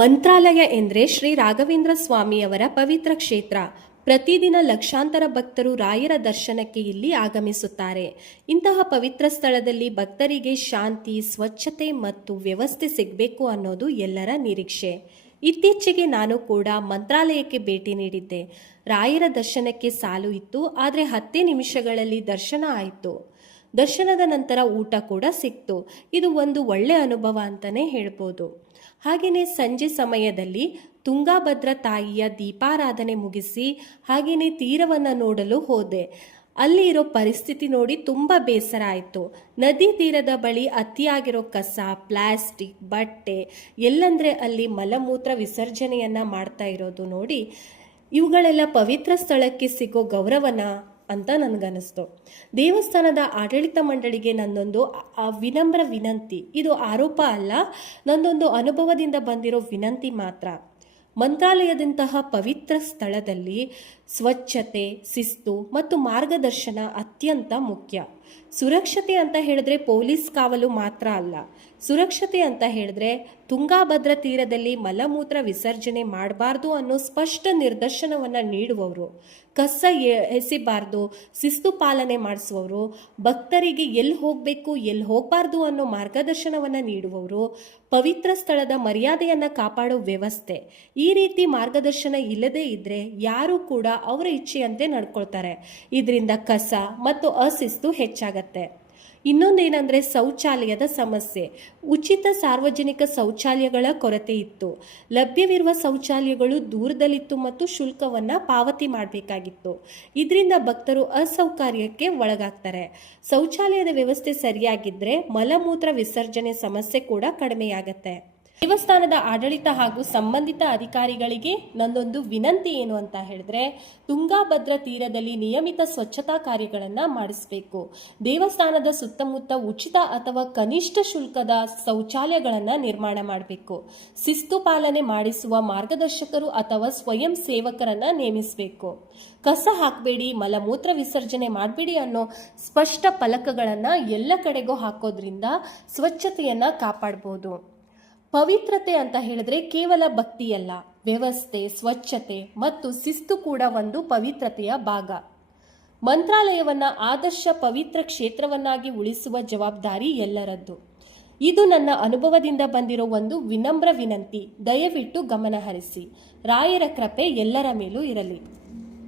ಮಂತ್ರಾಲಯ ಎಂದರೆ ಶ್ರೀ ರಾಘವೇಂದ್ರ ಸ್ವಾಮಿಯವರ ಪವಿತ್ರ ಕ್ಷೇತ್ರ. ಪ್ರತಿದಿನ ಲಕ್ಷಾಂತರ ಭಕ್ತರು ರಾಯರ ದರ್ಶನಕ್ಕೆ ಇಲ್ಲಿ ಆಗಮಿಸುತ್ತಾರೆ. ಇಂತಹ ಪವಿತ್ರ ಸ್ಥಳದಲ್ಲಿ ಭಕ್ತರಿಗೆ ಶಾಂತಿ, ಸ್ವಚ್ಛತೆ ಮತ್ತು ವ್ಯವಸ್ಥೆ ಸಿಗಬೇಕು ಅನ್ನೋದು ಎಲ್ಲರ ನಿರೀಕ್ಷೆ. ಇತ್ತೀಚೆಗೆ ನಾನು ಕೂಡ ಮಂತ್ರಾಲಯಕ್ಕೆ ಭೇಟಿ ನೀಡಿದ್ದೆ. ರಾಯರ ದರ್ಶನಕ್ಕೆ ಸಾಲು ಇತ್ತು, ಆದರೆ 10 ನಿಮಿಷಗಳಲ್ಲಿ ದರ್ಶನ ಆಯಿತು. ದರ್ಶನದ ನಂತರ ಊಟ ಕೂಡ ಸಿಕ್ತು. ಇದು ಒಂದು ಒಳ್ಳೆ ಅನುಭವ ಅಂತಲೇ ಹೇಳ್ಬೋದು. ಹಾಗೆಯೇ ಸಂಜೆ ಸಮಯದಲ್ಲಿ ತುಂಗಾಭದ್ರಾ ತಾಯಿಯ ದೀಪಾರಾಧನೆ ಮುಗಿಸಿ ಹಾಗೆಯೇ ತೀರವನ್ನು ನೋಡಲು ಹೋದೆ. ಅಲ್ಲಿ ಇರೋ ಪರಿಸ್ಥಿತಿ ನೋಡಿ ತುಂಬ ಬೇಸರ ಆಯಿತು. ನದಿ ತೀರದ ಬಳಿ ಅತಿಯಾಗಿರೋ ಕಸ, ಪ್ಲಾಸ್ಟಿಕ್, ಬಟ್ಟೆ ಎಲ್ಲಂದರೆ ಅಲ್ಲಿ ಮಲಮೂತ್ರ ವಿಸರ್ಜನೆಯನ್ನು ಮಾಡ್ತಾ ಇರೋದು ನೋಡಿ ಇವುಗಳೆಲ್ಲ ಪವಿತ್ರ ಸ್ಥಳಕ್ಕೆ ಸಿಗೋ ಗೌರವನ ಅಂತ ನನಗನ್ನಿಸ್ತು. ದೇವಸ್ಥಾನದ ಆಡಳಿತ ಮಂಡಳಿಗೆ ನನ್ನೊಂದು ವಿನಮ್ರ ವಿನಂತಿ. ಇದು ಆರೋಪ ಅಲ್ಲ, ನನ್ನೊಂದು ಅನುಭವದಿಂದ ಬಂದಿರೋ ವಿನಂತಿ ಮಾತ್ರ. ಮಂತ್ರಾಲಯದಂತಹ ಪವಿತ್ರ ಸ್ಥಳದಲ್ಲಿ ಸ್ವಚ್ಛತೆ, ಶಿಸ್ತು ಮತ್ತು ಮಾರ್ಗದರ್ಶನ ಅತ್ಯಂತ ಮುಖ್ಯ. ಸುರಕ್ಷತೆ ಅಂತ ಹೇಳಿದ್ರೆ ಪೊಲೀಸ್ ಕಾವಲು ಮಾತ್ರ ಅಲ್ಲ. ಸುರಕ್ಷತೆ ಅಂತ ಹೇಳಿದ್ರೆ ತುಂಗಾಭದ್ರಾ ತೀರದಲ್ಲಿ ಮಲಮೂತ್ರ ವಿಸರ್ಜನೆ ಮಾಡಬಾರ್ದು ಅನ್ನೋ ಸ್ಪಷ್ಟ ನಿರ್ದೇಶನವನ್ನು ನೀಡುವವರು, ಕಸ ಎಸಿಬಾರ್ದು, ಶಿಸ್ತು ಪಾಲನೆ ಮಾಡಿಸುವವರು, ಭಕ್ತರಿಗೆ ಎಲ್ಲಿ ಹೋಗಬೇಕು ಎಲ್ಲಿ ಹೋಗಬಾರ್ದು ಅನ್ನೋ ಮಾರ್ಗದರ್ಶನವನ್ನು ನೀಡುವವರು, ಪವಿತ್ರ ಸ್ಥಳದ ಮರ್ಯಾದೆಯನ್ನು ಕಾಪಾಡೋ ವ್ಯವಸ್ಥೆ. ಈ ರೀತಿ ಮಾರ್ಗದರ್ಶನ ಇಲ್ಲದೇ ಇದ್ದರೆ ಯಾರೂ ಕೂಡ ಅವರ ಇಚ್ಛೆಯಂತೆ ನಡ್ಕೊಳ್ತಾರೆ. ಇದರಿಂದ ಕಸ ಮತ್ತು ಅಶಿಸ್ತು ಹೆಚ್ಚಾಗತ್ತೆ. ಇನ್ನೊಂದೇನೆಂದರೆ ಶೌಚಾಲಯದ ಸಮಸ್ಯೆ. ಉಚಿತ ಸಾರ್ವಜನಿಕ ಶೌಚಾಲಯಗಳ ಕೊರತೆ ಇತ್ತು. ಲಭ್ಯವಿರುವ ಶೌಚಾಲಯಗಳು ದೂರದಲ್ಲಿತ್ತು ಮತ್ತು ಶುಲ್ಕವನ್ನು ಪಾವತಿ ಮಾಡಬೇಕಾಗಿತ್ತು. ಇದರಿಂದ ಭಕ್ತರು ಅಸೌಕರ್ಯಕ್ಕೆ ಒಳಗಾಗ್ತಾರೆ. ಶೌಚಾಲಯದ ವ್ಯವಸ್ಥೆ ಸರಿಯಾಗಿದ್ದರೆ ಮಲಮೂತ್ರ ವಿಸರ್ಜನೆ ಸಮಸ್ಯೆ ಕೂಡ ಕಡಿಮೆಯಾಗತ್ತೆ. ದೇವಸ್ಥಾನದ ಆಡಳಿತ ಹಾಗೂ ಸಂಬಂಧಿತ ಅಧಿಕಾರಿಗಳಿಗೆ ನನ್ನೊಂದು ವಿನಂತಿ ಏನು ಅಂತ ಹೇಳಿದ್ರೆ, ತುಂಗಾಭದ್ರಾ ತೀರದಲ್ಲಿ ನಿಯಮಿತ ಸ್ವಚ್ಛತಾ ಕಾರ್ಯಗಳನ್ನು ಮಾಡಿಸಬೇಕು. ದೇವಸ್ಥಾನದ ಸುತ್ತಮುತ್ತ ಉಚಿತ ಅಥವಾ ಕನಿಷ್ಠ ಶುಲ್ಕದ ಶೌಚಾಲಯಗಳನ್ನು ನಿರ್ಮಾಣ ಮಾಡಬೇಕು. ಶಿಸ್ತು ಪಾಲನೆ ಮಾಡಿಸುವ ಮಾರ್ಗದರ್ಶಕರು ಅಥವಾ ಸ್ವಯಂ ಸೇವಕರನ್ನ ನೇಮಿಸಬೇಕು. ಕಸ ಹಾಕಬೇಡಿ, ಮಲಮೂತ್ರ ವಿಸರ್ಜನೆ ಮಾಡಬೇಡಿ ಅನ್ನೋ ಸ್ಪಷ್ಟ ಫಲಕಗಳನ್ನು ಎಲ್ಲ ಕಡೆಗೂ ಹಾಕೋದ್ರಿಂದ ಸ್ವಚ್ಛತೆಯನ್ನು ಕಾಪಾಡಬಹುದು. ಪವಿತ್ರತೆ ಅಂತ ಹೇಳಿದ್ರೆ ಕೇವಲ ಭಕ್ತಿಯಲ್ಲ, ವ್ಯವಸ್ಥೆ, ಸ್ವಚ್ಛತೆ ಮತ್ತು ಶಿಸ್ತು ಕೂಡ ಒಂದು ಪವಿತ್ರತೆಯ ಭಾಗ. ಮಂತ್ರಾಲಯವನ್ನು ಆದರ್ಶ ಪವಿತ್ರ ಕ್ಷೇತ್ರವನ್ನಾಗಿ ಉಳಿಸುವ ಜವಾಬ್ದಾರಿ ಎಲ್ಲರದ್ದು. ಇದು ನನ್ನ ಅನುಭವದಿಂದ ಬಂದಿರೋ ಒಂದು ವಿನಮ್ರ ವಿನಂತಿ. ದಯವಿಟ್ಟು ಗಮನಹರಿಸಿ. ರಾಯರ ಕೃಪೆ ಎಲ್ಲರ ಮೇಲೂ ಇರಲಿ.